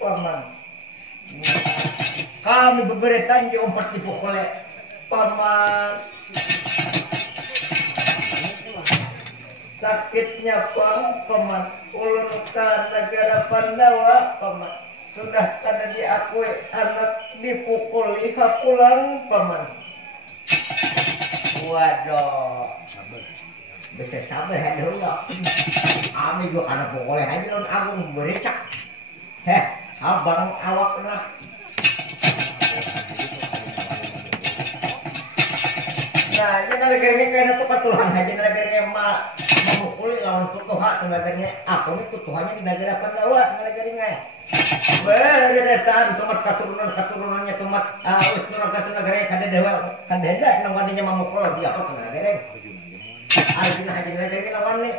paman. Kami beberetan di umpat dipukul paman. Sakitnya paman. Ulun ke negara Pandawa paman. Sudah kada diakui anak dipukuli pulang paman. Waduh. Bisa sabar ya dulu ya. Kami juga karena pukul aja non agung bericak. Abang awak lah. Nah, ini negaranya kayaknya tuh ketuhan aja negaranya memukuli lawan kutuha tuh negaranya. Aku ini kutuhannya di negara Pandawa negaranya. Beretan tomat keturunannya tomat wis nuragatu negaranya kada dewa kada ada namanya memukul dia apa tuh negaranya. Arjuna haji negaranya lawan nih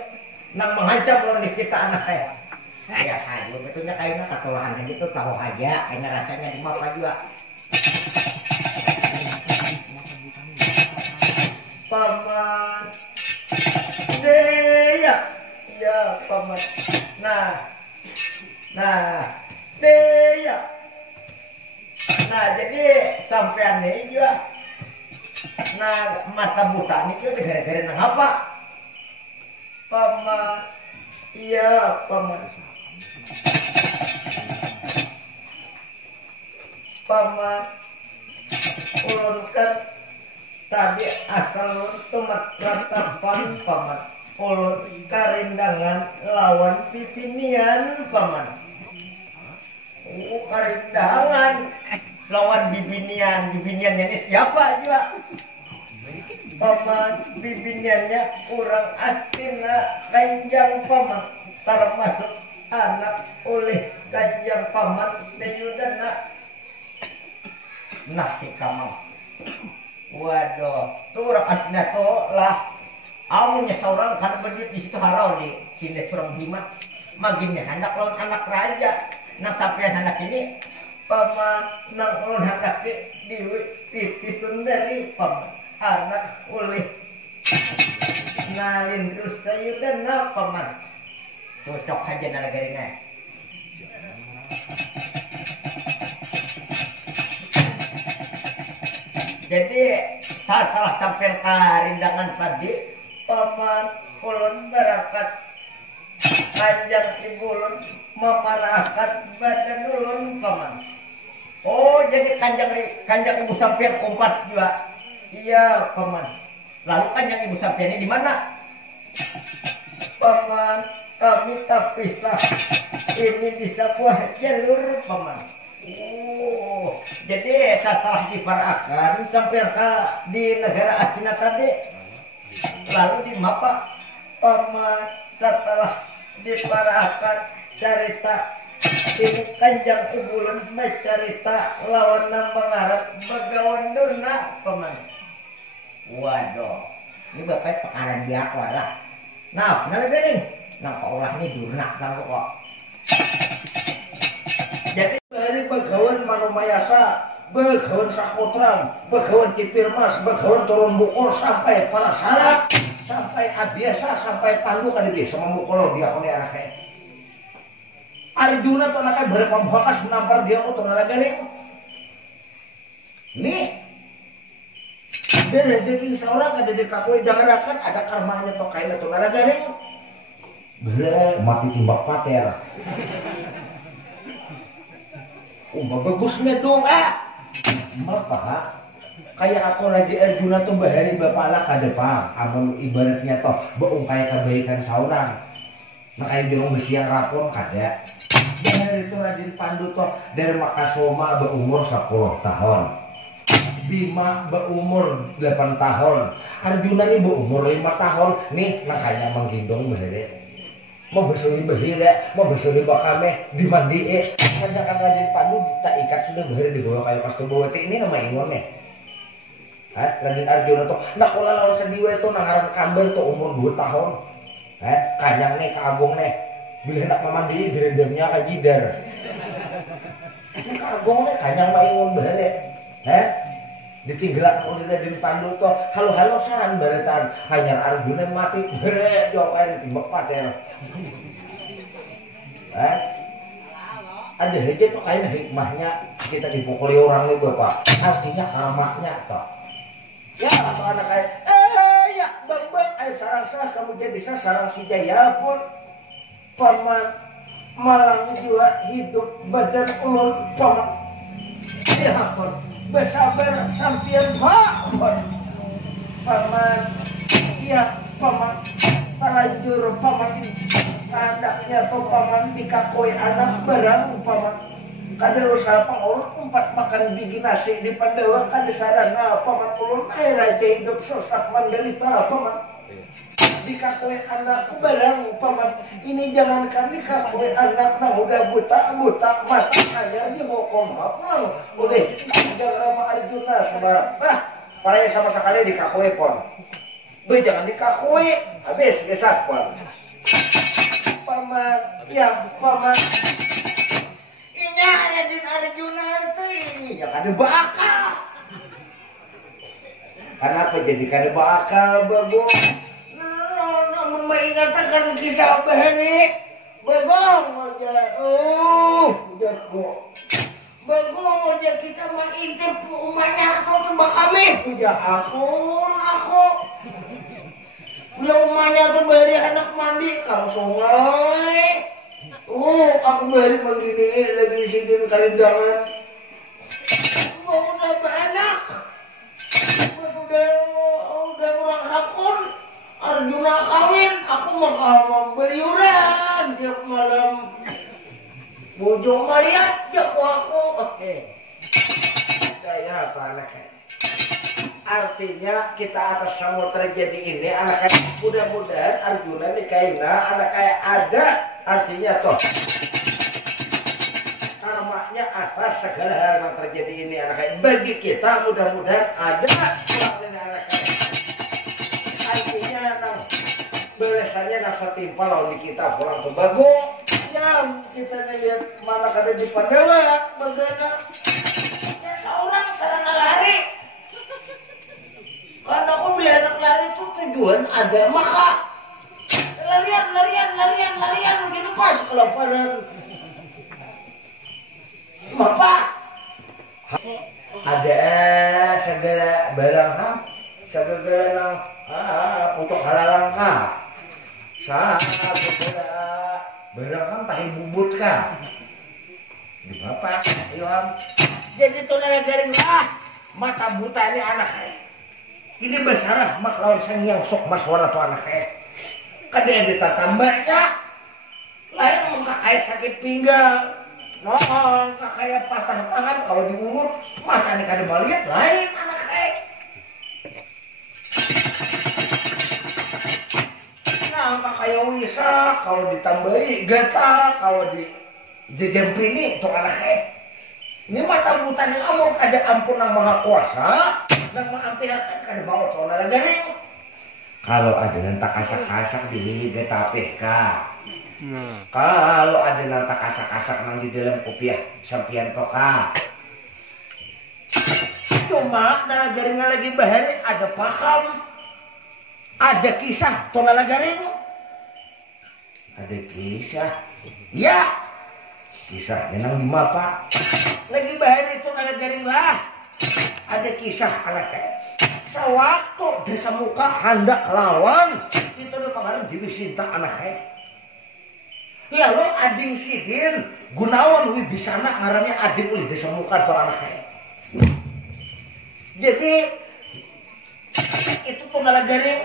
nang mengancam lawan kita anak saya. Ya, haji betulnya kayaknya ketulahan aja tuh tahu aja, kayaknya rasanya di mapa juga. Paman, ya, ya paman. Ya. Nah jadi sampean ini juga, mata buta ini juga gara-gara nang apa? Paman, iya paman. Paman, ulun kan tadi asal ulun tumat ratapan paman. Ulun karindangan lawan pipinian paman. Karindangan lawan bibinian. Bibiniannya ini siapa juga? Paman, bibiniannya orang astina Kanjang paman. Termasuk anak oleh Kanjang paman Sayudana. Nah, kamu. Waduh, tuh orang aslinya tuh lah. Amunya seorang kan berdiri di situ harau di sini surang himat. Maginnya hendak lawan anak raja. Nah sampai anak ini paman nang ulun hendak Dewi Titi Sundari paman anak oleh Nalindru Sayudana paman. Cocok aja nalagarinnya. Jadi salah sampai karindangan tadi paman ulun barakat Kanjang ibu ulun memarahkan badan ulun paman. Oh jadi kanjang ibu sampean umpat juga. Iya paman. Lalu kanjang ibu sampean ini di mana? Paman kami terpisah. Ini di sebuah jalur paman. Oh, jadi setelah diparakan sampai di negara Asina tadi, lalu di Mapa paman setelah diparakan cerita ini Kanjang Ibu Ulun cerita lawan nambang Arab bagawan dona paman. Waduh, ini bapak pekaran dia lah. Nah, kenapa gini? Nampak ulah ini durnak tangguh kok. Jadi dari Begawan Manomayasa, Begawan Sakutram, Begawan Cipirmas, Begawan Turun Bukor sampai Palasara, sampai Abiasa, sampai Pandu kan bisa memukul dia kone anaknya. Arjuna tuh anaknya berpambakas menampar dia tuh anaknya nih. Nih, dari deking seorang ada di kakoi dangarakan ada karmanya tuh kayak tuh anaknya nih. Bre mati timbak pater. Bagusnya dong apa kayak aku lagi Arjuna tuh bahari bapala kada pa amun ibaratnya toh beung kayak kebaikan seorang nah kayak dia besian rapor kada bahari itu Raden Pandu toh dari Makasoma berumur 10 tahun Bima berumur 8 tahun Arjuna ini berumur 5 tahun nih makanya menggendong bahari mau besuhin bahira, mau besuhin bakame dimandi saja kan Raden Pandu tak ikat sudah bahira dibawa kayu Kastubawati ini nama ingonnya. Raden Arjuna tuh nak kula lawan sediwa itu nangaran kamber tuh umur 2 tahun. Kanyang nih kagung nih bila hendak memandi direndamnya ke jidar. Ini kagung nih kanyang mah ingon bahira. Ditinggalan oleh Raden Pandu tuh halo-halo san baretan hanya Arjuna mati bere jokain timbak pater. ada aja tuh kayaknya hikmahnya kita dipukuli orang itu Bapak. Artinya amaknya toh. Ya atau anak kayak ya bang sarang kamu jadi sarang si Jaya pun paman malang jiwa hidup badan ulun paman. Ya pun bersabar sampian paman. Paman iya paman terlanjur paman anaknya atau paman dikakoi anak barang paman kada usaha pangurus umpat makan biji nasi di Pandawa kada sarana paman ulun raja hidup susah menderita paman dikakoi anak barang paman ini jangankan dikakoi anak nah udah buta mata aja ngokong pulang boleh jangan sama Arjuna sama para sama sekali dikakoi pon jangan dikakoi habis gesak pon paman ya paman inya Raden Arjuna teh ya kada bakal kenapa jadi kada bakal bagong mengingatkan kisah bahari bagong aja jago bagong aja kita mengintip umahnya atau tembak kami udah aku Bila umahnya tuh bari anak mandi kang sungai. Aku bari begini lagi sidin kalindangan. Udah beranak. Udah orang hakun. Arjuna kawin, aku mau beliuran tiap malam. Bujung Maria jago aku. Saya apa anaknya? Artinya kita atas semua terjadi ini anak kayak mudah-mudahan Arjuna nikaina anak kayak ada artinya toh karmanya atas segala hal yang terjadi ini anak kayak bagi kita mudah-mudahan ada ini anak kayak artinya nang balasannya nang setimpal lawan di kita pulang ke Bagong yang kita lihat mana kada di Pandawa bagana ya seorang sarana lari. Karena aku beli anak lari itu tujuan ada maka larian udah lepas kelaparan. Bapak ada segala barang segala untuk halalan segala barang tahi bubut di bapak ayo jadi tunai garing lah mata buta ini anak ini besar mak lawan sang yang sok maswara tu anak kada ada tatambahnya lain muka kayak sakit pinggang kayak patah tangan kalau diurut mata ini kada melihat lain anak nah kayak wisa kalau ditambahi gatal kalau di jejemprini tu anak ini mata buta yang amuk ada ampun yang maha kuasa dan mengampilkan kada mau tona lagi kalau ada nanti kasak-kasak di getapeh kalau ada nanti kasak-kasak nang di dalam kopiah sampian toka cuma dalam jaringan lagi bahari ada paham ada kisah tona lagaring ada kisah ya kisah yang di mapa lagi bahari itu nala garing lah ada kisah anak sewaktu desa muka hendak lawan itu udah pengaruh jadi cinta anak ya lo ading sidin Gunawan Wibisana ngarannya ading oleh desa muka tuh anak jadi itu tuh nala garing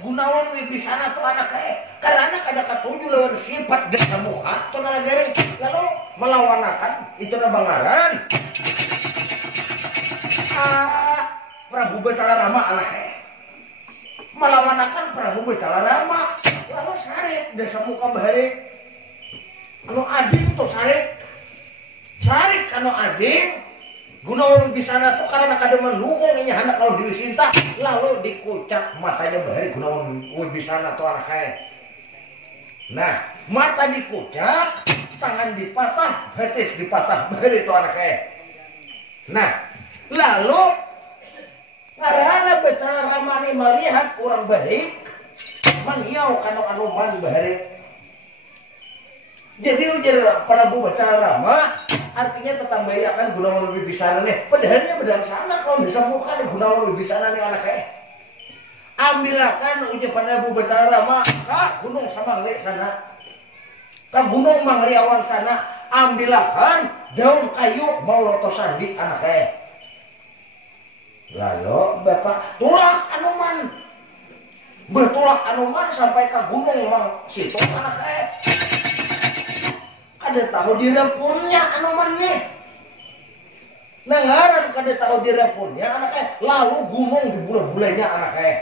Gunawan Wibisana tuh anak karena kada katuju lawan sifat desa muka tuh nala garing lalu melawanakan itu na bangaran Prabu Betala Rama anaknya melawanakan Prabu Betala Rama lalu sarit desa muka bahari anu ading tuh sarit kanu ading Gunawan Wibisana tuh karena kada menunggu ini hendak lawan diri cinta lalu dikucak matanya bahari Gunawan Wibisana tuh anaknya nah mata dikucak tangan dipatah betis dipatah bahari tuh anaknya nah lalu karena Betala Rama ini melihat orang baik menghiau kanu anuman bahari Jadi ujar Prabu Batara Rama, artinya tetangga akan Gunawan lebih bisa nih. Padahalnya bedang sana kalau bisa muka nih Gunawan lebih bisa nih anaknya. Ambilakan ujar Prabu Batara Rama, kak gunung sama lek sana. Kak gunung Mangliawan sana, ambilakan daun kayu mau lotosan di anaknya. Lalu bapak tulak Anoman. Bertulak Anoman sampai ke gunung mang situ anaknya. Kada tahu direpunnya Anomannya. Nangaran kada tahu direpunnya anaknya. Lalu gunung di bulan-bulannya anaknya.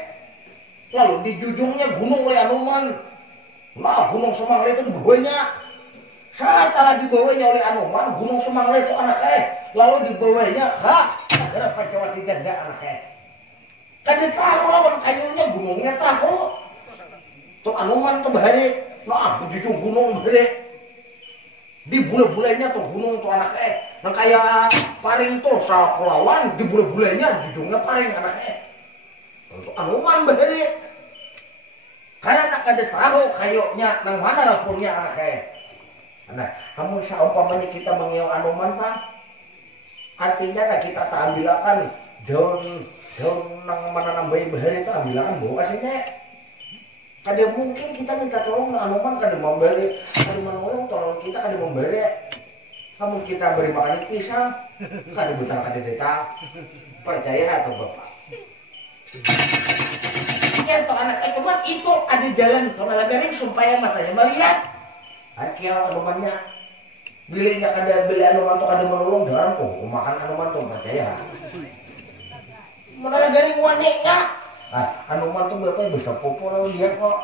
Lalu di jujungnya gunung oleh Anoman. Nah gunung Semangla itu dibawanya. Saat dibawanya oleh Anoman, gunung Semangla itu anaknya. Lalu dibawanya negara Pancawati Ganda anaknya. Kada tahu lawan kayunya gunungnya tahu. Tuh Anoman tuh bahari. Nah di jujung gunung bahari. Di bule-bulenya tuh gunung tuh anaknya. Nah kayak paring tuh sa Pulawan di bule-bulenya judungnya paring anaknya. Untuk Anoman bahari. Karena nak ada tahu kayunya nang mana rapunnya anaknya. Nah, kamu saumpamanya kita mengeong Anoman Pak. Artinya nah kita tak ambilakan daun nang mana nambahin bahari itu ambilakan bawa kasihnya. Kada mungkin kita minta tolong Anoman kada memberi, kada menolong tolong kita kada memberi. Kamu kita beri makan pisang, kada butang kada datang. Percaya atau bapak? Ya toh anak cuman itu ada jalan toh nalagaring supaya matanya melihat. Akhirnya Anomannya bilingnya kada beli Anoman toh kada menolong dalam kok makan Anoman toh percaya. Nalagaring wanita. Anoman tuh bapak bisa popo lo lihat kok.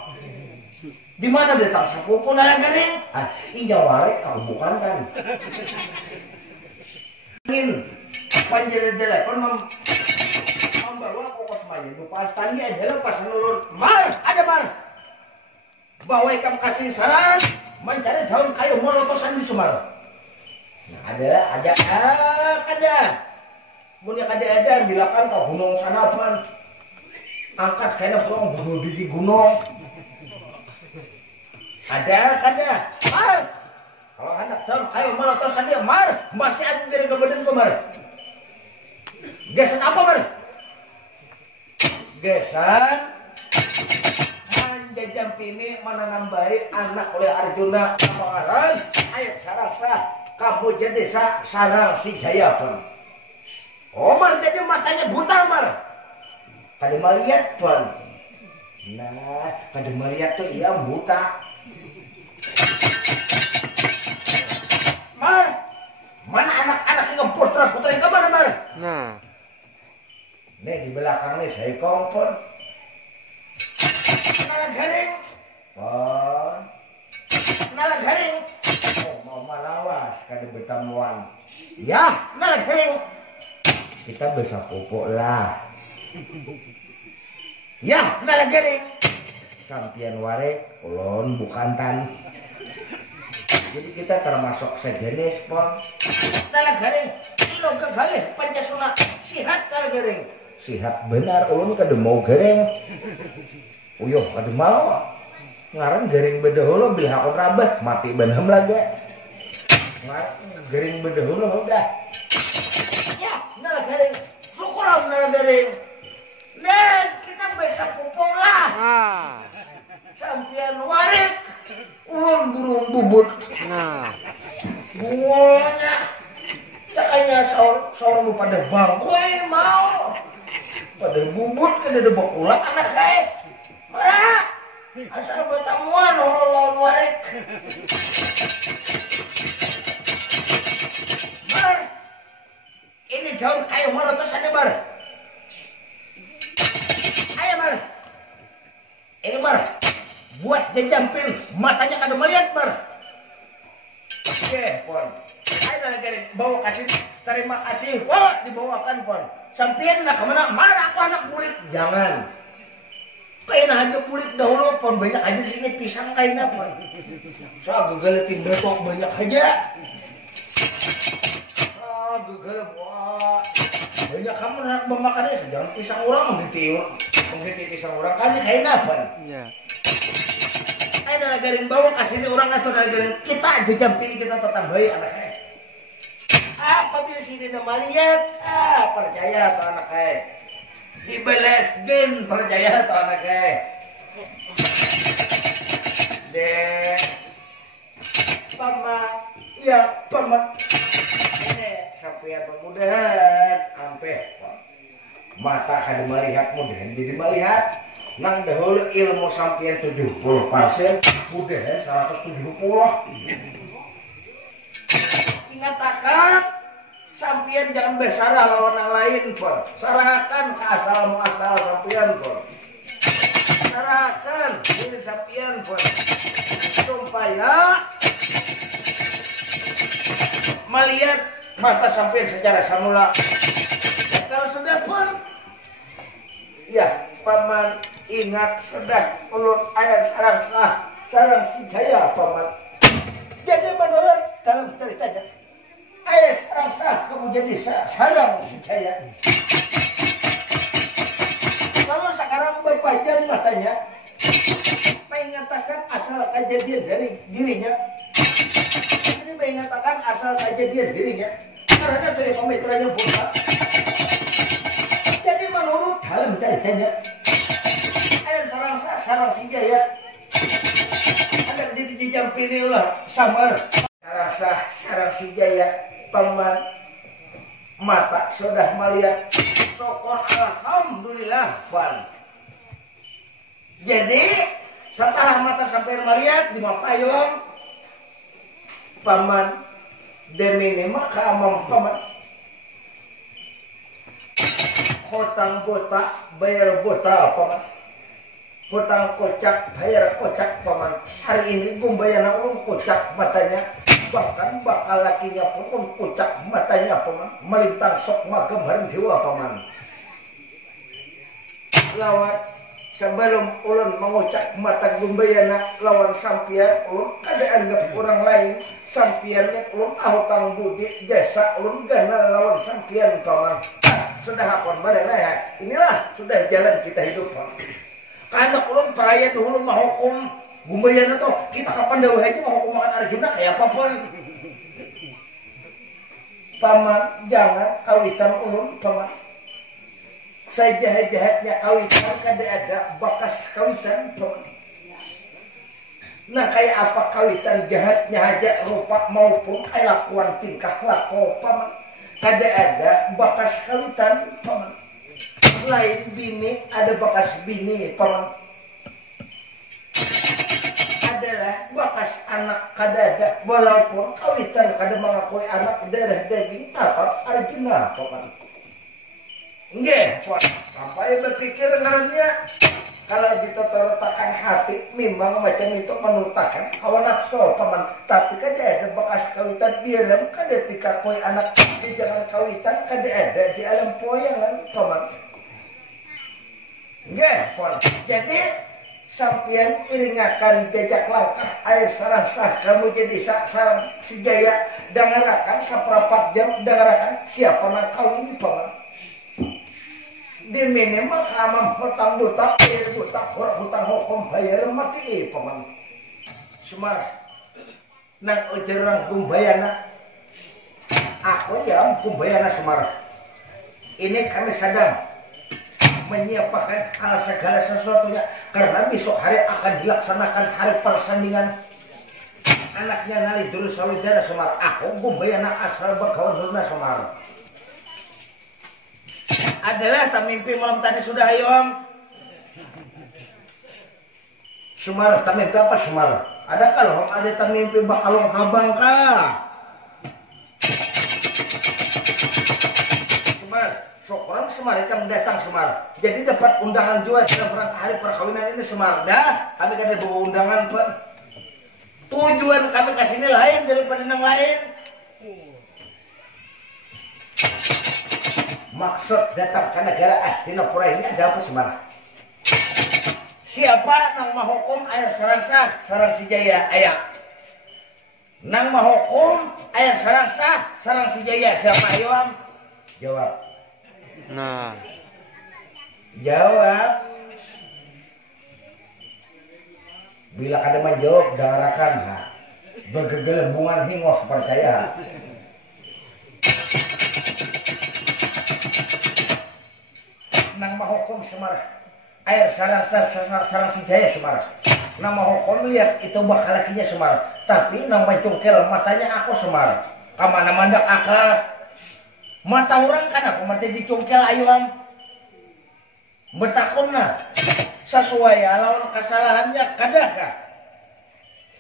Di mana datang sepupu nalagaring? Iya warek kau bukan kan? Ingin panjele-jele kon membawa kokos mayin. Pas tanya adalah pas nurun. Ada mar. Bawa ikan kasih saran mencari daun kayu molotosan di Sumatera. Nah, ada. Mulia ada bilakan ke gunung sanapan. Angkat kayaknya pulang bunuh diri gunung. Ada. Mar. Kalau anak daun kayu molotosan dia mar. Masih ada dari ke badan kemar. Gesan apa mar? Gesan manjajam ini menanam baik anak oleh Arjuna Pangaran. Ayo sarasa kamu jadi sarang si Jaya pun. Omar jadi matanya buta mar. Kada melihat pun. Nah, kada melihat tuh ia buta. Mar, mana anak-anak yang putra-putri ke mana mar? Nah. Nih di belakang nih saya kompon. Nalagaring. Pon. Nalagaring. Oh, mau malawas kada betamuan. Ya, nalagaring. Kita bisa pupuk lah. Ya, nalagaring. Sampian warek, ulon bukan tan. Jadi kita termasuk sejenis pon. Nalagaring. Lo kegalih Pancasuna. Sihat nalagaring. Sihat benar ulun kada mau garing. Uyuh kada mau. Ngaran garing bedahulu bilha kon rabah mati benhem lagi. Ngaran garing bedahulu udah. Ya, nalagaring. Syukuran nalagaring. Dan kita bisa pupuk lah. Sampian warik. Ulun burung bubut. Nah. Buolnya. Cakanya saur pada bangku mau. Pada bubut kada ada bakulak anak Marah. Asal betamuan lawan warik. Mar. Ini daun kayu molotosan Mar. Ayo Mar. Ini Mar. Buat jajampin matanya kada melihat Mar. Oke, pon. Ayo nalagaring bawa kasih terima kasih. Wah, dibawakan pon. Sampian nak kemana? Marah aku anak bulik. Jangan. Kayaknya aja bulik dahulu pon banyak aja di sini pisang kayaknya pon. Soal gegaletin betok banyak aja. Gegal wah. Banyak kamu nak memakannya sedang pisang orang menggiti pisang orang kan kayaknya pon. Iya. adalah garing bau kasih orang atau garing kita jampini kita tetambai anaknya. Apabila sini nama lihat, percaya atau anaknya. Dibeles bin percaya atau anaknya. Dek, paman, iya paman. Ini sampai pemudahan, sampai mata kada melihat mudahan jadi melihat. Nang dahulu ilmu sampean 70%, mudahan 170. Ingat akan sampean jangan bersarah lawan yang lain pun. Sarahkan ke asal muasal sampean pun. Sarahkan diri sampean pun. Supaya melihat mata sampean secara semula. Kalau sudah pun, ya paman ingat sedang ulun ayat sarang si jaya paman. Jadi menurut dalam ceritanya ayah sarang sah kamu jadi sarang si jaya. Kalau sekarang berpajang matanya mengatakan asal kejadian dari dirinya. Ini mengatakan asal kejadian dirinya karena dari pemitranya buta. Jadi menurut dalam ceritanya ayah sarang si jaya ada di jampini ulah samar. Sarang si jaya paman mata sudah melihat syukur alhamdulillah pan. Jadi setelah mata sampai melihat di mapayong paman demi maka amam paman hutang botak bayar botak paman. Hutang kocak bayar kocak paman. Hari ini gumbayana ulun kocak matanya. Bahkan bakal lakinya pun kocak matanya paman. Melintang sok magam harim jiwa paman. Lawan sebelum ulun mengucap mata gumbayana lawan sampian ulun kada anggap orang lain. Sampiannya ulun hutang budi jasa ulun gana lawan sampian paman. Sudah apa barang ya. Inilah sudah jalan kita hidup paman. Karena ulun peraya dulu mahukum gumbayana tuh kita kapan dahulu aja mahukum makan Arjuna kayak apapun. Paman jangan kawitan ulun paman. Sejahat-jahatnya kawitan kada ada bakas kawitan paman. Nah kayak apa kawitan jahatnya aja rupa maupun kayak lakuan tingkah laku paman. Kada ada bakas kawitan paman. Lain bini ada bekas bini paman. Adalah bekas anak kadada walaupun kawitan kada mengakui anak darah daging tatap Arjuna paman. Nggih, sampai berpikir ngarannya kalau kita terletakkan hati memang macam itu menutakan hawa nafsu paman. Tapi kada ada bekas kawitan biar kada dikakui anak jangan kawitan kada ada di alam poyangan paman. Nggih, jadi sampean iringakan jejak langkah air sarang sah kamu jadi sarang si jaya dengarakan seperempat jam dengarakan siapa nak kau ini paman. Di minimal amam hutang buta air buta hutang hukum bayar mati paman. Semar nang ujarang gumbayana aku ya gumbayana Semar. Ini kami sadar menyiapkan hal segala sesuatunya karena besok hari akan dilaksanakan hari persandingan anaknya nali dulu sawidara Semar. Aku gumbayana asal bakawan dulu Semar. Adalah tak mimpi malam tadi sudah ayo om. Semar tak mimpi apa Semar? Ada kalau ada tak mimpi bakalong habang ka. Semar. Sokoran Semar ikan datang Semar. Jadi dapat undangan juga dalam rangka hari perkawinan ini Semar. Dah, kami kan bawa undangan Pak. Tujuan kami ke sini lain daripada yang lain. Maksud datang ke negara Astinapura ini ada apa Semar? Siapa nang mahukum air sarang sah, sarang si jaya ayah. Nang mahukum air sarang sah, sarang si jaya siapa ayam? Jawab. Nah, Jawab. bila kada menjawab dangarakan ha begegelembungan hingos percaya nang mahukum Semar air sarang si Jaya Semar nang mahukum lihat itu bakal lakinya Semar tapi nang mencungkel matanya aku Semar kamana mandak akal mata orang kan aku mati dicungkel ayuan betakuna sesuai lawan kesalahannya kadakah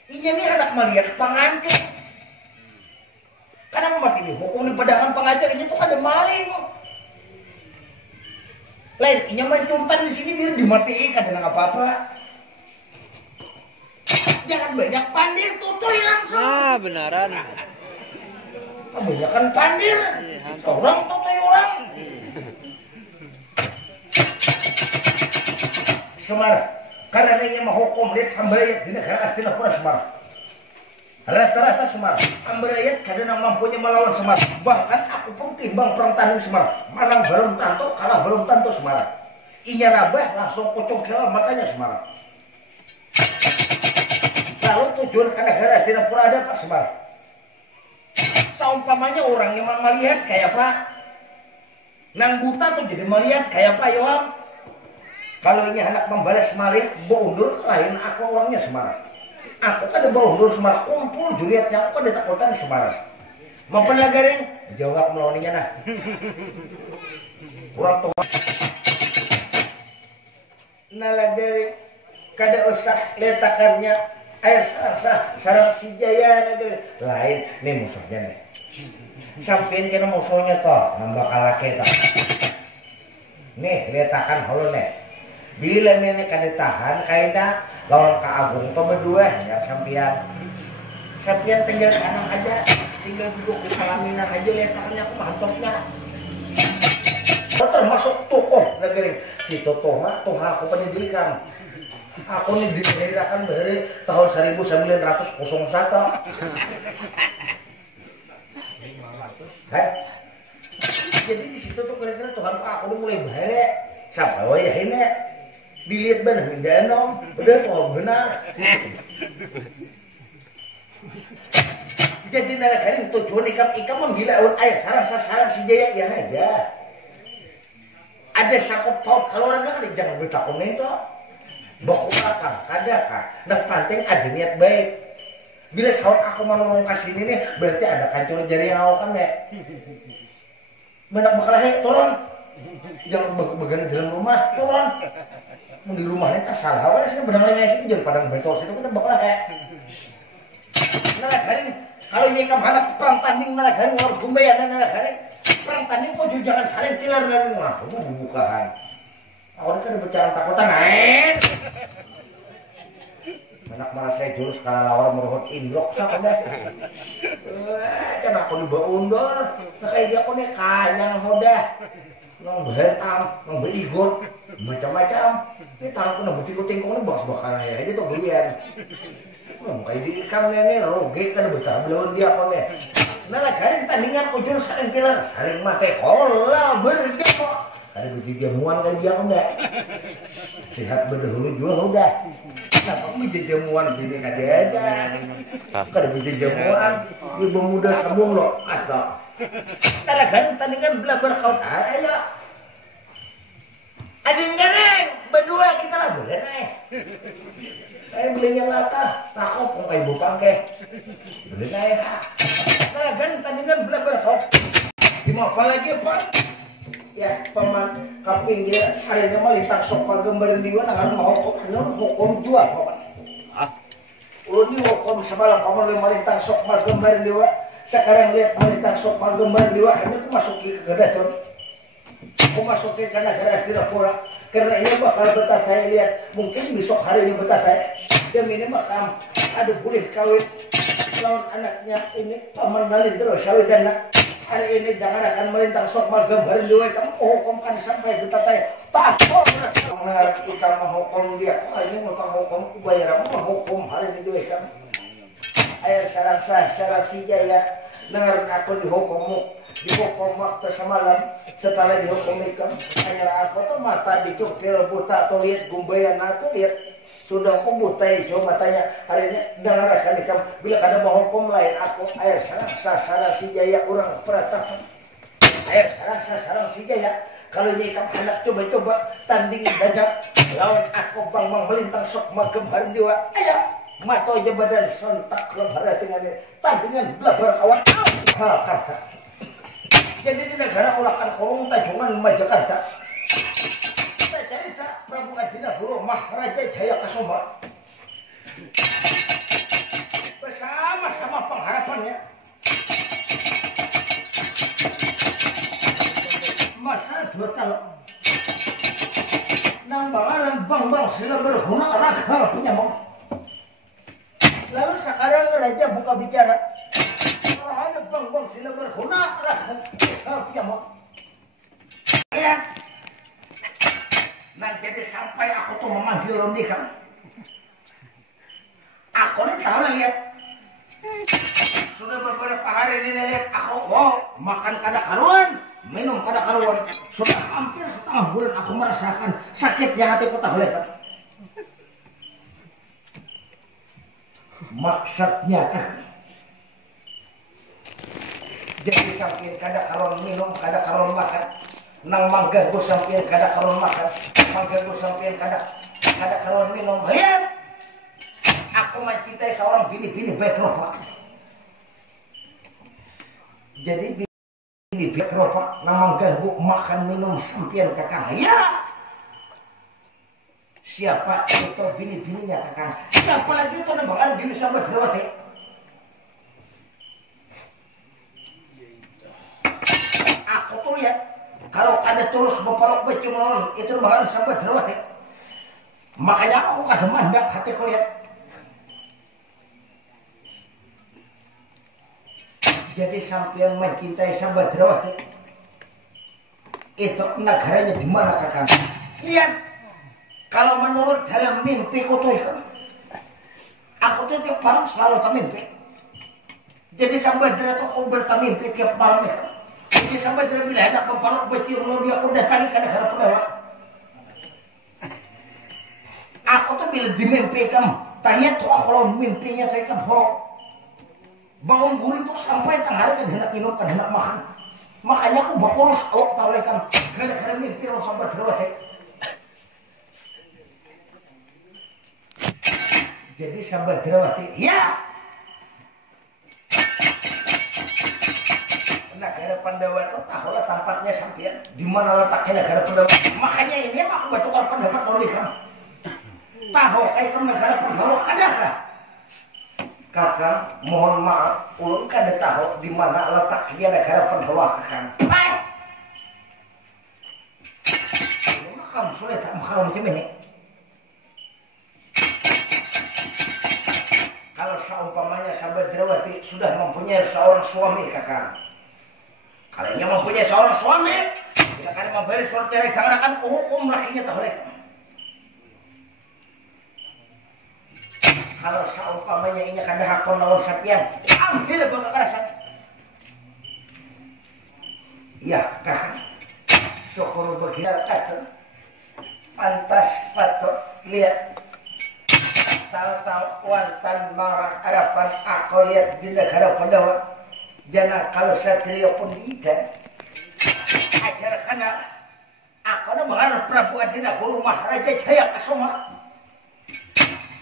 ini hendak melihat pengantin karena mati dihukum di pedangan pengajar itu ada maling lain ini mencuntan di sini biar dimatiin kadang apa-apa jangan banyak pandir tutui langsung benaran banyak kan pandir orang tutui orang Semar karena dia menghukum lihat hambayat di negara Astinapura Semar rata-rata Semar hambayat kadang mampunya melawan Semar bahkan aku pun timbang perang tanding Semar menang belum tentu kalah belum tentu Semar inya rabah langsung kucung kelal matanya Semar lalu tujuan ke negara Astinapura ada Pak Semar seumpamanya orang yang melihat kayak apa nang buta tuh jadi melihat kayak apa Yoam kalau ini anak membalas malih boundur lain aku orangnya Semar aku kan ada boundur Semar kumpul juriatnya aku ada takutan Semar maupun lagaring jawab melawannya nah orang tua nah lagaring kada usah letakannya air sarang si Jaya lagaring lain nih musuhnya nih sampein kena musuhnya toh nambah kalake toh nih letakan halo nih bila nenek kan ditahan kaidah lawan Kak Agung tuh berdua ya sampian tinggal kanan aja tinggal duduk di salaminan aja letaknya aku mantapnya termasuk tokoh negeri si tokoh aku penyelidikan aku nih didirikan dari tahun 1901 jadi di situ tuh kira-kira Tuhan Pak aku udah mulai balik siapa wajah ini dilihat benar mindanong udah tuh benar jadi nara kali tujuan ikam menggila air sarang si Jaya ya aja ada sakut paut kalau orang kan jangan bertakun itu baku apa kadakah nah penting ada niat baik bila saat aku menolong kasih ini nih berarti ada kancur jari yang awal kan ya benak bakal turun jangan bagian dalam rumah turun di rumahnya tak salah awalnya sini benang lainnya sini jadi padang betul situ kita bakal nah hari kalau ini kamu anak perang tanding nah hari harus gumbayan nah hari perang tanding kok jangan saling tilar dari rumah bukaan awalnya kan bicara takutan anak marah saya jurus kalau lawan meruhut indrok siapa deh kan aku dibawa undur kayak dia aku nih kayang hodah nong berhentam, nong berigon macam-macam ini tanganku nong bertingkung-tingkung ini bos-bokan aja tuh belian kayak di ikan ini roge kan betah belum dia apa nih nah lagi tandingan ujur saling tilar saling mati kola berjaya kok ada biji jamuan kan dia enggak sehat berdahulu juga udah kenapa biji jamuan gini ada kan biji jamuan ibu muda sambung loh asal talagang tandingan belabar kawan ayo ading gareng berdua kita lah boleh nih belinya lata takut kok kayak ibu pangke boleh nih talagang tandingan belabar kawan mau apa lagi Pak ya paman kaping dia hari ini mah lintak sok pagembarin diwa nangan mau hukum jua paman ulun hukum semalam paman lu malintang sok pagembarin diwa sekarang lihat malintang sok pagembarin diwa ini aku masuki ke Gadacon aku masuki ke negara Astinapura karena ini bakal betataya lihat mungkin besok hari ini betataya dan ini makam ada boleh kawin lawan anaknya ini paman nalin terus sawit anak hari ini jangan akan melintang sok magambarin diwa kamu hukumkan sampai betataya takut mengarang ikan menghukum dia ini mau hukum bayar menghukum hari ini diwa kamu air sarang si Jaya dengar aku dihukum waktu semalam setelah dihukum ikan akhirnya aku tuh mata dicukil buta atau lihat gumbayan atau lihat Sudah aku buta coba tanya hari ini dengarkan ikam bila kada mau hukum lain aku air sarang si Jaya orang peratapan air sarang si Jaya kalau ikam anak coba-coba tanding dadak lawan aku bang melintang sok magembar dewa ayo mato aja badan sontak lebar dengan tandingan belabar kawan kata jadi di negara olakan kolong tajungan Majakarta cerita Prabu Adina Guru Maharaja Jaya Kasoma bersama-sama pengharapannya masa 2 tahun nambangan bang sila berguna raga penyamong lalu sekarang raja buka bicara ada bang sila berguna raga penyamong ya. Nah jadi sampai aku tuh memanggil Rondika aku nih tahu lah lihat sudah beberapa hari ini lihat aku makan kada karuan minum kada karuan sudah hampir setengah bulan aku merasakan sakitnya hatiku tak boleh kan maksudnya kan jadi sampai kada karuan minum kada karuan makan nang mangga gue sampein kada karuan makan mangga gue sampein kada karuan minum lihat aku mencintai seorang bini baik ropak jadi bini baik ropak nang mangga gue makan minum sampein kakang ya siapa itu bini-bininya kakang siapa lagi itu nambangan bini sampai berwati aku tuh lihat kalau ada terus bepalok becung lawan itu bahkan sampai terwati makanya aku kada mandang hatiku lihat jadi sampean mencintai sampai terwati itu negaranya di mana kakang lihat kalau menurut dalam mimpiku tuh aku tuh tiap malam selalu termimpi jadi sampai dia tuh aku bertamimpi tiap malam itu jadi sampai dia bilang hendak memparok beci lalu dia aku datangi ke negara pendawa aku tuh bila dimimpi kamu tanya tuh aku lawan mimpinya tuh kamu bangun guring tuh sampai tengah hari kan hendak minum kan hendak makan makanya aku bakulus awak tahu lekan gara-gara mimpi lawan sampai terwati jadi sampai terwati ya negara Pandawa itu tahulah tempatnya sampean di mana letaknya negara Pandawa makanya ini emang aku bertukar pendapat oleh kamu tahu kayak negara Pandawa adakah kakang mohon maaf ulun kada tahu di mana letaknya negara Pandawa kakang kamu sulit tak kalau macam ini kalau seumpamanya Sabadrawati sudah mempunyai seorang suami kakang kalau dia mempunyai seorang suami, tidak akan memberi suatu cerai karena akan hukum lakinya tak boleh. Kalau seumpamanya ini kada hakon lawan sapian, ambil kekerasan. Ya, kakak. Syukur begitu kata. Pantas patut lihat. Tahu-tahu wantan marah harapan aku lihat di negara Pandawa. Jangan kalau satria pun tidak ajar karena aku namanya Prabu Adina Guru Maharaja Jaya Kasoma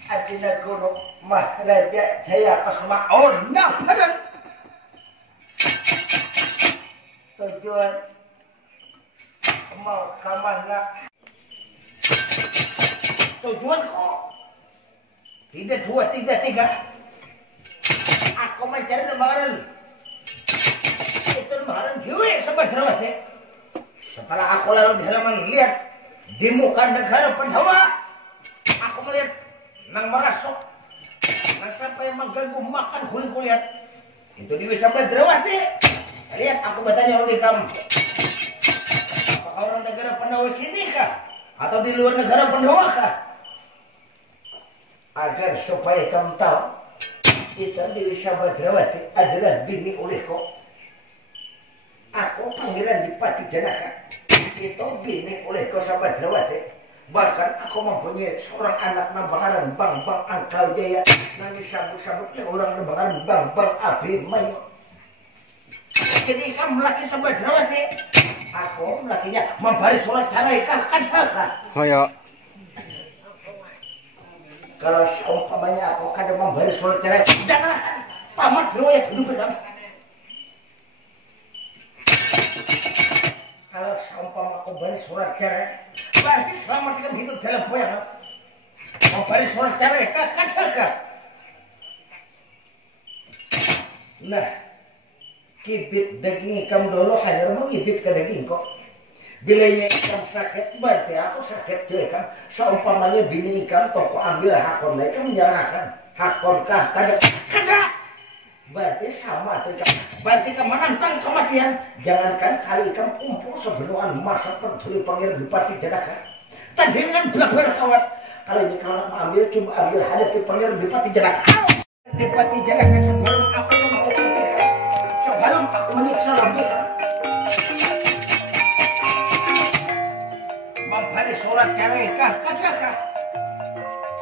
Adina Guru Maharaja Jaya Kasoma nafaran tujuan mau kemana tujuan kok tidak 2, 3, 3 aku mencari lembaran itu lembaran jiwa Sabadrawati setelah aku lalu di halaman lihat di muka negara Pandawa aku melihat nang merasuk nang sampai mengganggu makan kulit itu di Sabadrawati lihat aku bertanya oleh kamu apakah orang negara Pandawa sini kah atau di luar negara Pandawa kah agar supaya kamu tahu itu Dewi Sabadrawati adalah bini olehku. Aku panggilan di Pati Janaka. Itu bini olehku Sabadrawati. Bahkan aku mempunyai seorang anak nambaharan Bang Angkal Jaya. Nanti sabut-sabutnya orang nambaharan Bang Abimanyu. Jadi kamu laki sampai Drawati. Aku lakinya membari sholat carai kan. Oh ya. Kalau seumpamanya aku kada membari sholat carai, janganlah tamat Drawati dulu kamu. Kalau seumpama aku bari sholat carai, berarti selama kita hidup dalam boyang. Mau bari sholat carai kan. Nah, kibit daging ikam dulu hanya mau ngibit ke daging kok. Bila ikam sakit berarti aku sakit juga kan. Seumpamanya bini ikam toko ambil hakon lagi kan menyerahkan hakonkah kada. Berarti sama tuh ikam. Berarti ikam menantang kematian. Jangankan kali ikam kumpul sebenuan masa peduli pangeran Bupati Janaka. Tadi dengan belakang kawat. Kalau ini kalau ambil coba ambil hadapi pangeran Bupati Janaka. Bupati Janaka sebelum aku mau sebelum aku menyiksa lagi memberi sholat carekah kakak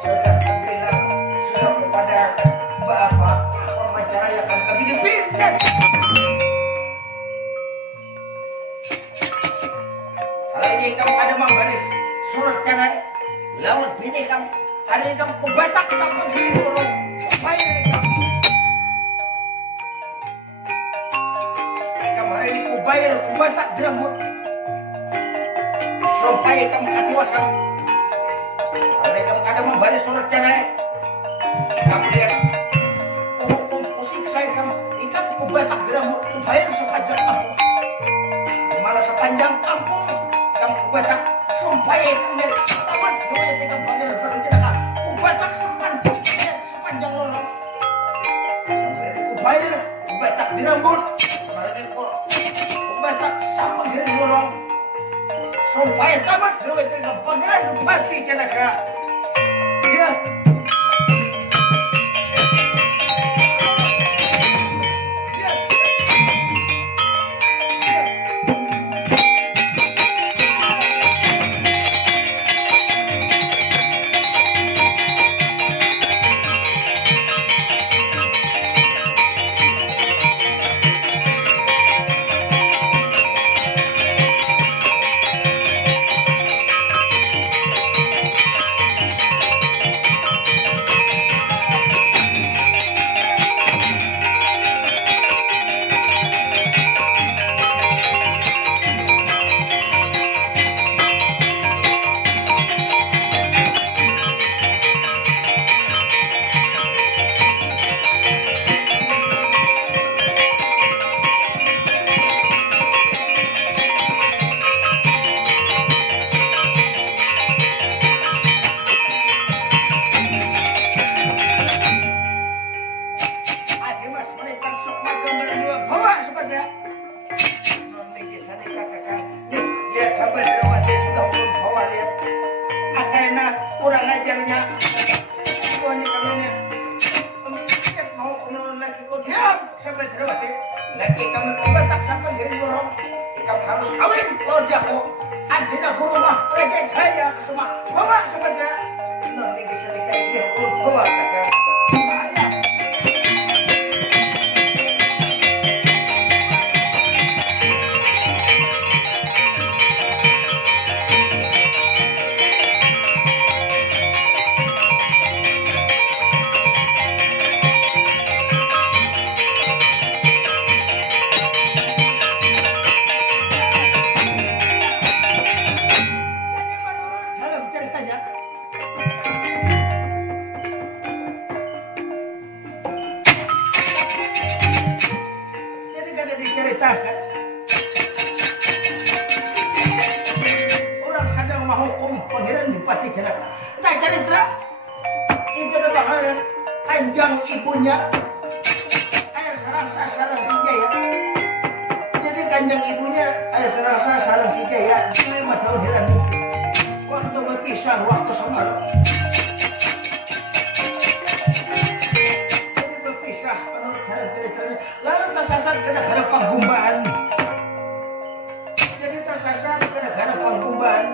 sudah bilang sudah kepada bapak aku menceraikan kami dipindah kalau ini kamu ada memberi sholat carai lawan bini kamu hari ini kamu kubatak sampai gini turun baik ini kubayar kubatak dirambut sampai kamu katiwasan kalau kamu kada membari surat cerai kamu lihat hukum pusing saya kamu kubatak dirambut kubayar sepanjang kampung dimana sepanjang kampung kamu kubatak sampai kamu lihat tamat semuanya kamu panggil berjenaka kubatak sepanjang lorong kubayar kubatak dirambut batak sama diri lorong supaya tamat terus dengan pangeran Bupati Janaka. Ya. Kurang ajarnya ini kamu mau kenalan lagi kau diam sampai terwati lagi kamu bertak sampai gini dorong kamu harus kawin kalau jago adina rumah proyek saya semua bawa sebenarnya nanti bisa dikain dia bawa kakak diceritakan orang sedang menghukum pangeran Bupati Janaka. Tak cerita itu adalah kanjang ibunya air serangsa sarang si Jaya. Jadi kanjang ibunya air serangsa sarang si Jaya 5 tahun heran waktu berpisah waktu semalam. Jadi berpisah menurut ceritanya lalu tersasar ke negara Panggumbaan. Jadi tersasar ke negara Panggumbaan.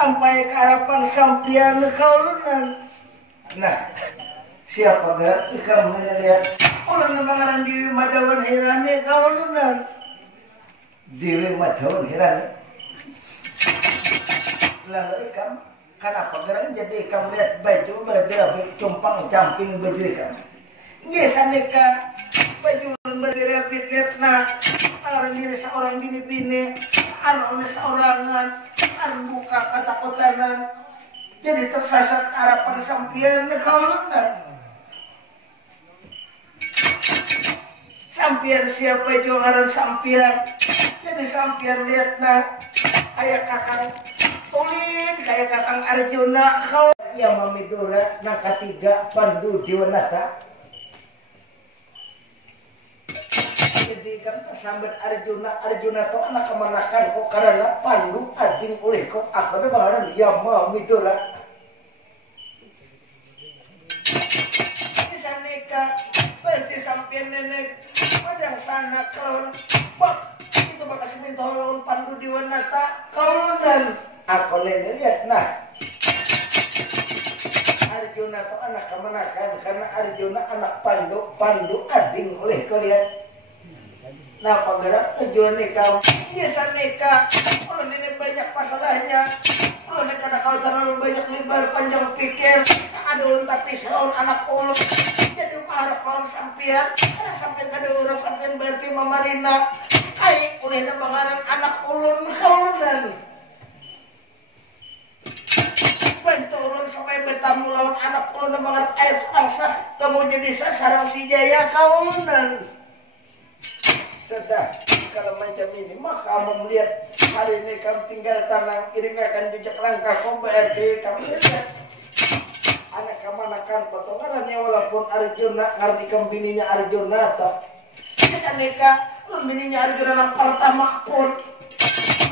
sampai ke harapan sampian kaulunan. Nah, siapa gerak ikam lihat ulah namangaran Dewi Madawan Hirani kaulunan. Dewi Madawan Hirani. Lalu ikam kenapa gerak jadi ikam lihat baju berbeda cumpang camping baju ikam. Ngesaneka baju berbeda lihatna orang diri seorang bini-bini anu seorangan anu buka kata-katanan jadi tersasar harapan sampian kaulunan. Sampian siapa jualan sampian jadi sampian lihatna kayak kakang Tulin kayak kakang Arjuna kau yang Mamidura na ketiga Pandu Diwanata. Jadi kan tersambut Arjuna tuh anak kemanakan kok karena Pandu ading oleh kok aku tuh bakaran ya Mamidura. Bisa nikah berarti sampian nenek padang sana kelon bak itu bakal seminta lawan Pandu Diwanata kaulunan. Aku lihat nah Arjuna itu anak kemanakan karena Arjuna anak Pandu ading oleh kalian. Nah penggerak tujuan nikah biasa nikah kalau nenek banyak masalahnya kalau nenek karena kalau terlalu banyak lebar panjang pikir aduh tapi selalu anak ulun jadi harap kalau sampian karena sampian kada orang sampian berarti Mamarina kayak oleh nabangaran anak ulun kaulunan. Bantu ulun sampai bertamu lawan anak ulun nabangaran air sebangsa kamu jadi sasarang si jaya kaulunan. Sudah, kalau macam ini, maka kamu melihat hari ini kamu tinggal tanah, iringakan jejak langkah kamu berarti kamu lihat anak kemanakan potongannya walaupun Arjuna ngerti kembininya Arjuna atau bisa nikah, kembininya Arjuna yang pertama pun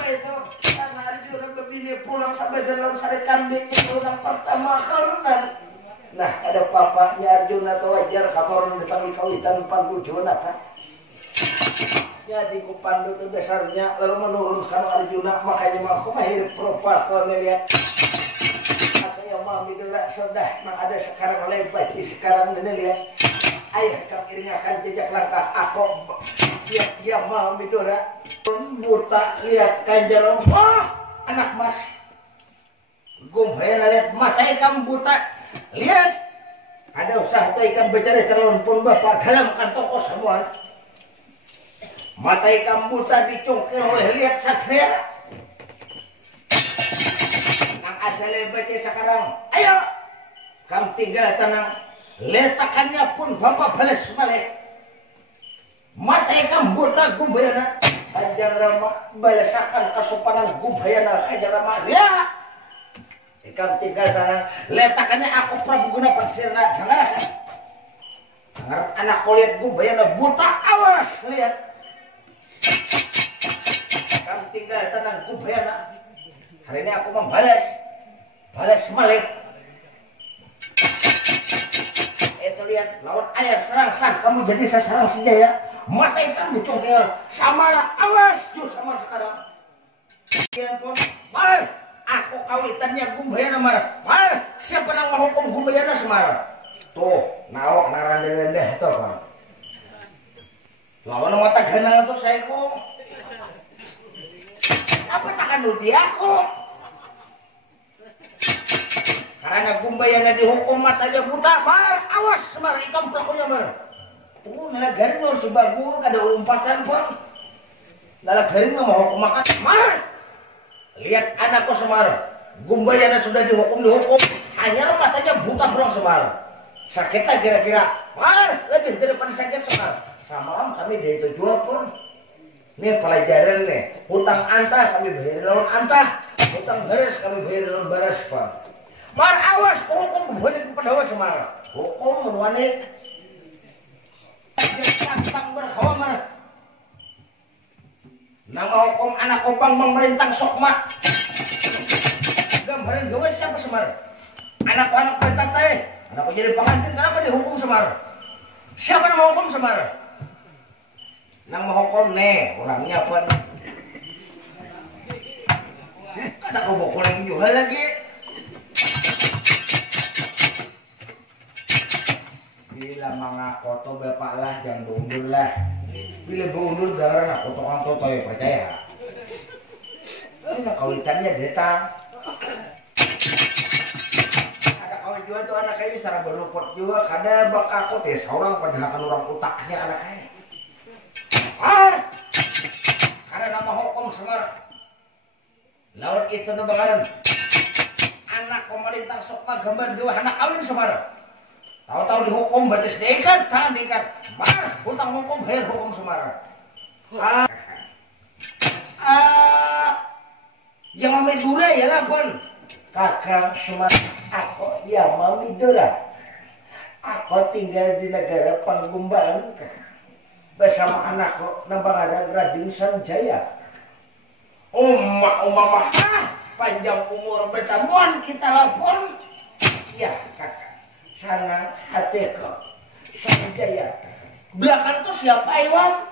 itu karena Arjuna begini pulang sampai dalam sari kambing itu yang pertama kalunan. Nah, ada papanya Arjuna atau wajar katoran dipanggil kawitan Pandu Diwanata. Jadi ku Pandu itu dasarnya lalu menurunkan Arjuna makanya aku mahir propakor lihat atau yang Mamidura sudah nah ada sekarang lebat sekarang ini lihat ayah kamu iringakan jejak langkah aku lihat ya Mamidura buta lihat kanjarong wah anak mas gumpaya lihat mata ikan buta lihat ada usaha itu ikan bercari terlalu pun bapak dalam kantong kos semua. Mata ikan buta dicungkil oleh lihat satria. Nang ada lebatnya sekarang. Ayo, kamu tinggal tenang. Letakannya pun bapak balas balik. Mata ikan buta gumbayana. Kanjeng Rama balasakan kesopanan gumbayana Kanjeng Rama. Ya, kamu tinggal tenang. Letakannya aku Prabu Guna Persirna. Dengar anak kulit gumbayana buta awas lihat. Kamu tinggal tenang kubayana. Hari ini aku membalas balik. Itu lihat lawan ayah serang sah kamu jadi sasaran senjaya. Mata ikan dicongkel sama awas jur sama sekarang. Kian pun mar aku kawitannya gumbayana mar. Mar siapa yang menghukum gumbayana semar? Tuh naok narande-rende itu kan. Lawan mata ganang itu saya kok apa takkan nudi aku karena gumbayana dihukum matanya buta mar awas mar ikam pelakunya mar nalagarin lo si bagur kada umpatan pun nalagarin lo mau hukum makan mar lihat anakku semar gumbayana sudah dihukum hanya matanya buta pulang semar sakitlah kira-kira mar lebih daripada sakit semar sama kami dari itu jual pun ini pelajaran nih hutang antah kami bayar lawan antah hutang baras kami bayar lawan baras pak mar awas hukum boleh kepada awas semar hukum menuani tantang berhawa mar nama hukum anak opang memerintah sokmat gambaran gawas siapa semar anak-anak perintah teh anakku jadi pengantin kenapa dihukum semar siapa nama hukum semar nang menghukum nih orangnya pun Kada kau bokol lagi jual lagi. Bila mangakoto bapak lah jangan diundur lah. Bila diundur gara aku tukang toto ya percaya. Ini kawitannya datang. Ada kawin juga tuh anak kayak bisa berluput juga. Kada bak aku tes orang padahal orang utaknya anak kayak. Ada nama hukum semar. Lawan itu tuh bakalan. Anak pemerintah sok gambar dua anak kawin semar. Tahu-tahu dihukum berarti sedikat, tangan diikat. Mar, hutang hukum, bayar hukum semar. Yang mami dura ya lah pun. Kakak semar, aku ya mami dura. Aku tinggal di negara Panggumbang bersama anakku nambang ada Rading Sanjaya. Umah, panjang umur bertamuan kita lapor. Ya kakak. Sana hatiku Sanjaya. Belakang tuh siapa Iwan?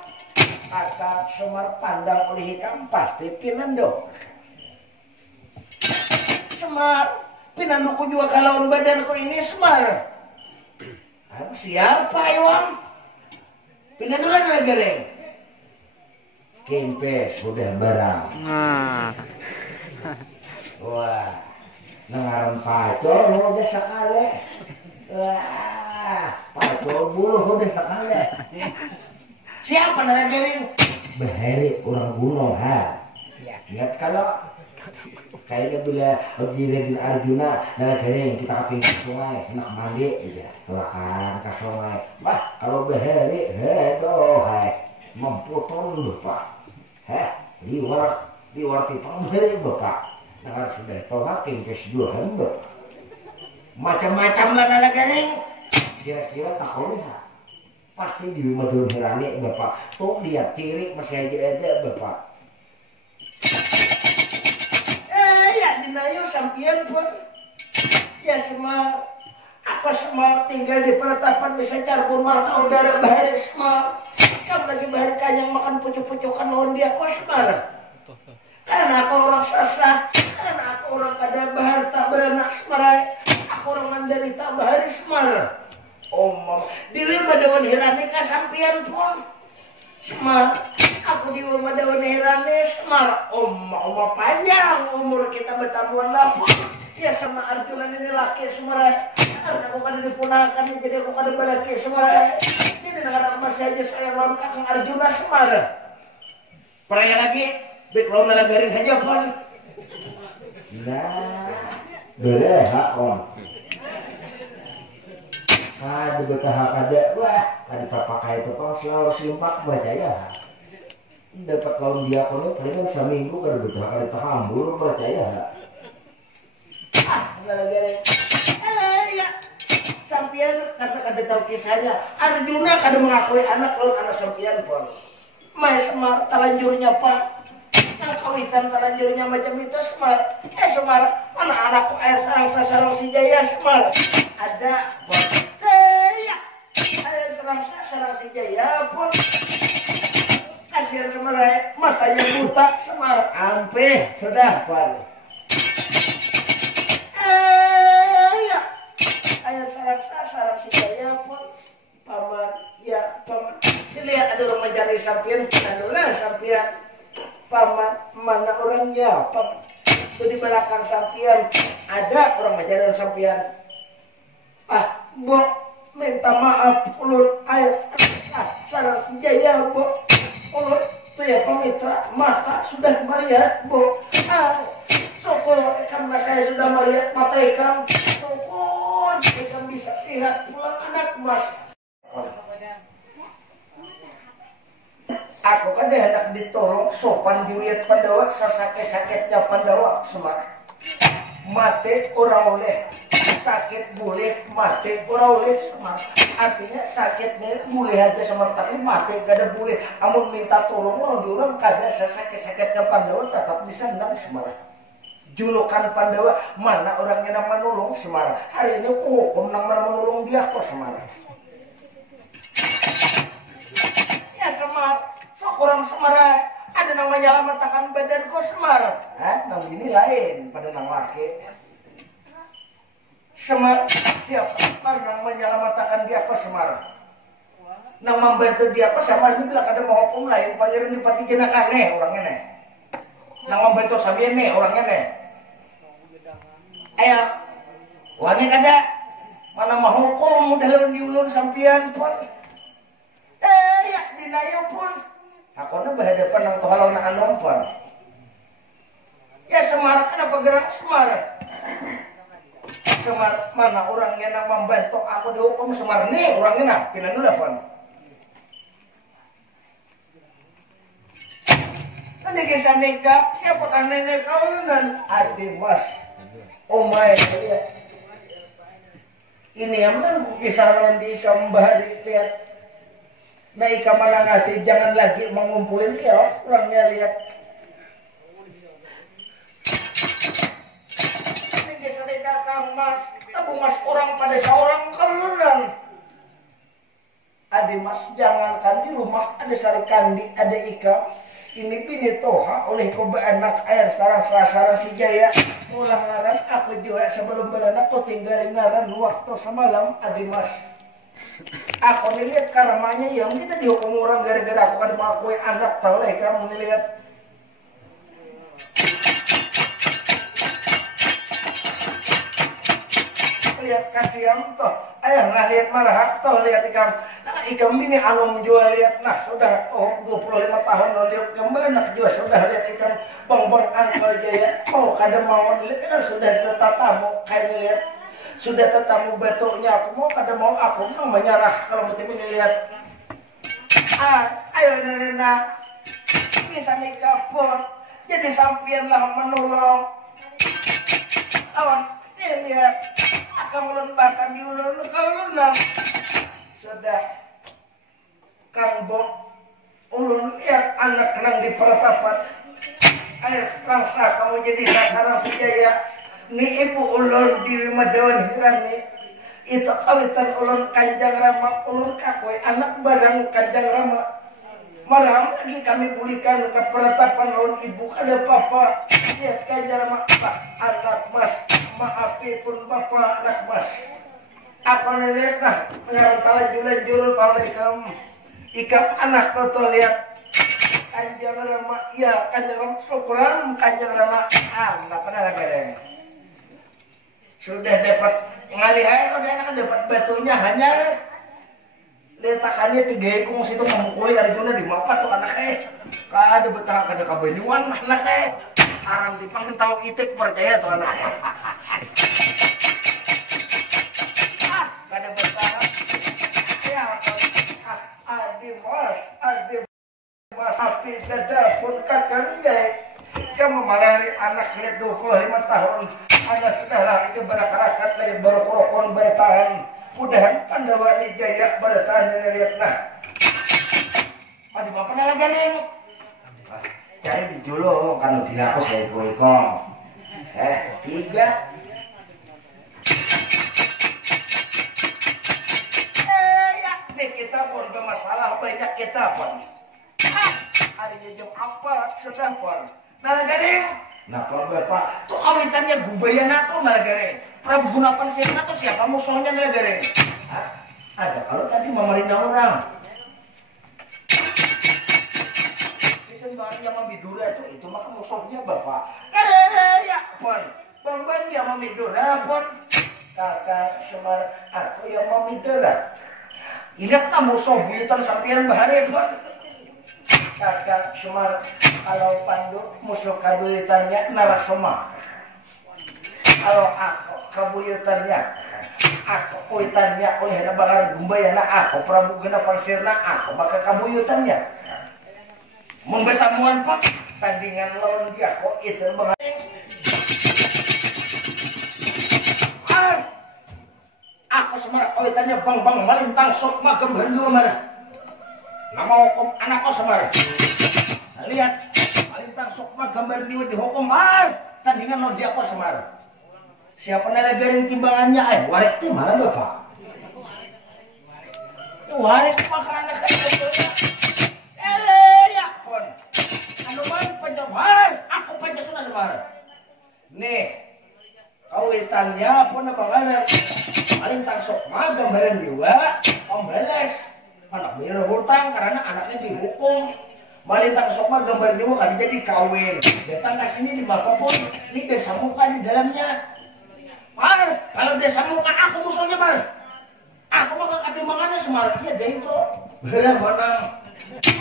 Kakak Semar pandang oleh hitam pasti Pinando. Semar, Pinandoku juga kalauan badanku ini Semar. Siapa Iwan? Pinando kan lagi reng. Kempes udah barang. Wah, nengaran pacol udah sekali. Wah, pacol bulu udah sekali. Siapa nanya gering? Bahari orang gunung ha. Lihat kalau kayaknya bila berdiri di Arjuna nanya gering kita ke pinggir sungai nak mandi gitu. Silakan ke sungai. Wah, kalau bahari hedoh hai memputon bapak. Liwar tipang bahari bapak. Nah sudah tahu hakim kes-2 hamba. Macam-macam lah nala gering. Kira-kira tak boleh ha. Pasti di Madun Hirani bapak. Tuh lihat ciri masih aja bapak. Ya dinayo sampian pun. Ya Semar. Aku Semar tinggal di Penetapan bisa carbon marta udara bahari Semar. Kamu lagi bahari kanyang makan pucuk-pucukan lawan dia kok Semar. Karena aku orang sasah. Karena aku orang kada bahar tak beranak Semar. Aku orang mandarita bahari Semar. Diri Madawan Hirani kasampian pun Semar. Aku di Madawan Hirani Semar. Panjang umur kita bertamuan lapor. Ya sama Arjuna ini laki Semar. Karena aku kada dipunakan jadi aku kada balaki Semar. Ini dengan masih aja saya lawan kakang Arjuna Semar. Peraya lagi. Baik lawan nala garing aja pun. Nah, berehak on. Ada betah kada, wah, ada pakai itu kok selalu simpak percaya. Dapat kaum dia kono paling seminggu kada betah kada tahambur percaya. Nala garing. Ya. Sampian karena kada tahu kisahnya. Arjuna kada mengakui anak lawan anak sampian pun. Mai Semar talanjurnya pak. Kawitan talanjurnya macam itu Semar. Semar, mana anakku air sarang si Jaya Semar. Ada ya. Air sarang si Jaya pun. Kasihan Semar, matanya buta Semar. Ampe sudah pan. Ya. Air sarang si Jaya pun. Paman, ya paman. Dilihat ada orang mencari sampian, kita sampian. Paman, mana orangnya? Paman, itu di belakang sampian ada orang mencari sampian. Bok, minta maaf, ulun air sarang Jaya, Bok. Ulun itu ya pemitra mata sudah melihat, Bok. Syukur karena saya sudah melihat mata ikan. Syukur ikan bisa sehat pulang anak mas. Aku kan hendak ditolong sopan diwiat Pandawa sasakit-sakitnya Pandawa Semar. Mati orang oleh sakit boleh mati orang oleh Semar. Artinya sakitnya boleh aja Semar tapi mati gak ada boleh. Amun minta tolong orang diorang kada sasakit-sakitnya Pandawa tetap bisa hendak Semar. Julukan Pandawa mana orangnya nama nolong Semar. Hari ini hukum nama menolong dia kok Semar. Ya Semar. Orang Semar ada nang menyelamatkan badan ko Semar. Nang ini lain pada nang laki. Semar siapa nang menyelamatkan dia ko Semar. Nang membantu dia ko sama ini bilang ada mau hukum lain pangeran di pati jenak aneh orangnya nih. Nang membantu sami nih orangnya nih. Ayo, wani kada mana mau hukum dalam diulun sampian pun. Ya dinayo pun. Aku na berhadapan nang tuhalaw na anom pun. Ya Semar kenapa gerak Semar? Semar mana orangnya nang membantu aku dihukum Semar nih orangnya nah pinanula pun. Nanti kisah nikah siapa kan nenek kaunan? Adi mas. Oh my lihat. Ini yang kan kisah rondi kembali lihat. Nah ika malangati jangan lagi mengumpulin dia orangnya lihat. Ini kisah nikah kang mas. Tabung mas orang pada seorang kalunan. Ade mas jangankan di rumah ada sari kandi ada ika. Ini bini toha oleh koba anak air sarang si Jaya. Ulah ngaran aku juga sebelum beranak aku tinggalin ngaran waktu semalam adi mas. Aku nilihat karmanya yang kita dihukum orang gara-gara aku kan mengakui anak tahu lah kamu nilihat. Lihat kasihan toh. Ayah nggak lihat marah toh lihat ikam ini anu menjual lihat nah sudah 25 tahun lihat kemana juga sudah lihat ikam bang angkal Jaya kada mau lihat kan sudah tetamu kayak lihat sudah tetamu betuknya aku mau kada mau aku memang menyerah kalau macam ini lihat ayo nena bisa nikah pun jadi sampianlah menolong awan lihat akan ulun bahkan diulun kalunan sudah Kang Bo ulun lihat anak nang di peratapan ayo strangsa kamu jadi sasaran sejaya ni ibu ulun di Madawan Hiran ni itu kawitan ulun Kanjang Rama ulun kakoi anak barang Kanjang Rama malam lagi kami pulihkan ke peratapan ulun ibu kada papa lihat Kanjang Rama anak mas maafi pun bapak anak mas apa lihat nah pengarang talajulan jurul taulaikam ikam anak toto lihat Kanjang Rama ya Kanjang Rama syukuran Kanjang Rama nggak pernah lagi sudah dapat ngalih air udah anak dapat batunya hanya letakannya 3 ekong situ memukuli Arjuna di mapa tuh anaknya kada betah kada kabanyuan anaknya arang dipangin tahu itik percaya tuh anaknya kada betah ya adi mas api dada pun kakaknya kamu malari anak lihat 25 tahun ada sudahlah itu berakarakat dari baru kerokon bertahan mudahan Pandawani Jaya bertahan dan lihat nah di bapak lagi nih cari di jolo kan bila aku saya iko 3 ya nih kita pun bermasalah banyak kita pun harinya jam 4 sudah pun nah gading nah kalau bapak tuh kawitannya gumbayana tuh nalagare Prabu Gunapan Sirna tuh siapa musuhnya nalagare ada kalau tadi memerintah orang itu barunya Mamidura itu maka musuhnya bapak ya pun bang ya Mamidura pun kakak Semar aku yang Mamidura ingatlah musuh buyutan sampian bahari pun kakak Semar kalau Pandu musuh kabuyutannya Narasoma kalau aku kabuyutannya aku kuitannya oleh Nabangar Gumbayana aku Prabu Gunapan Sirna aku maka kabuyutannya membetamuan pak tandingan lawan dia kok itu banget aku Semar kuitannya bang malintang sok magam handu mana nama hukum anakku Semar lihat malintang sokma gambar niwa dihukum tandingan no dia kok Semar siapa nalagarin timbangannya warik tim mana bapak warik maka anak kayak gitu ya pon anu juga pembeles anak bayar hutang karena anaknya dihukum malintang sokma gambar juga kan jadi kawin datang ke sini di pun ini desa muka di dalamnya Mar kalau desa muka aku musuhnya Mar aku bakal ketimbangannya semar dia dengko bener menang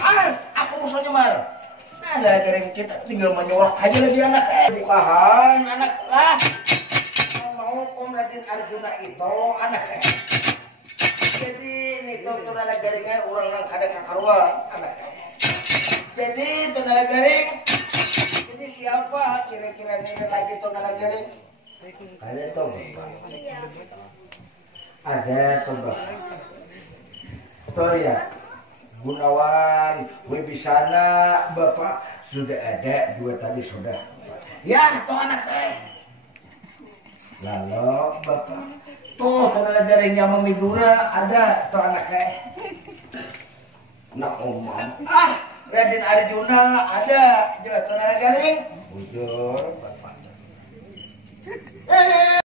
Mar aku musuhnya Mar ada kering kita tinggal menyorok aja lagi anak bukahan anak lah mau Om Raden Arjuna itu anak jadi ini tuh tunala garingnya orang yang kada kakarwa anak jadi tunala garing jadi siapa kira-kira ini lagi tunala garing ada tuh ada tuh tuh ya Gunawan Wibisana Bapak sudah ada dua tadi sudah ya tuh anak lalu Bapak tuh tenaga jaringnya memidura ada tuh anaknya nak omong Raden Arjuna ada dia tenaga jaring bujur Bapak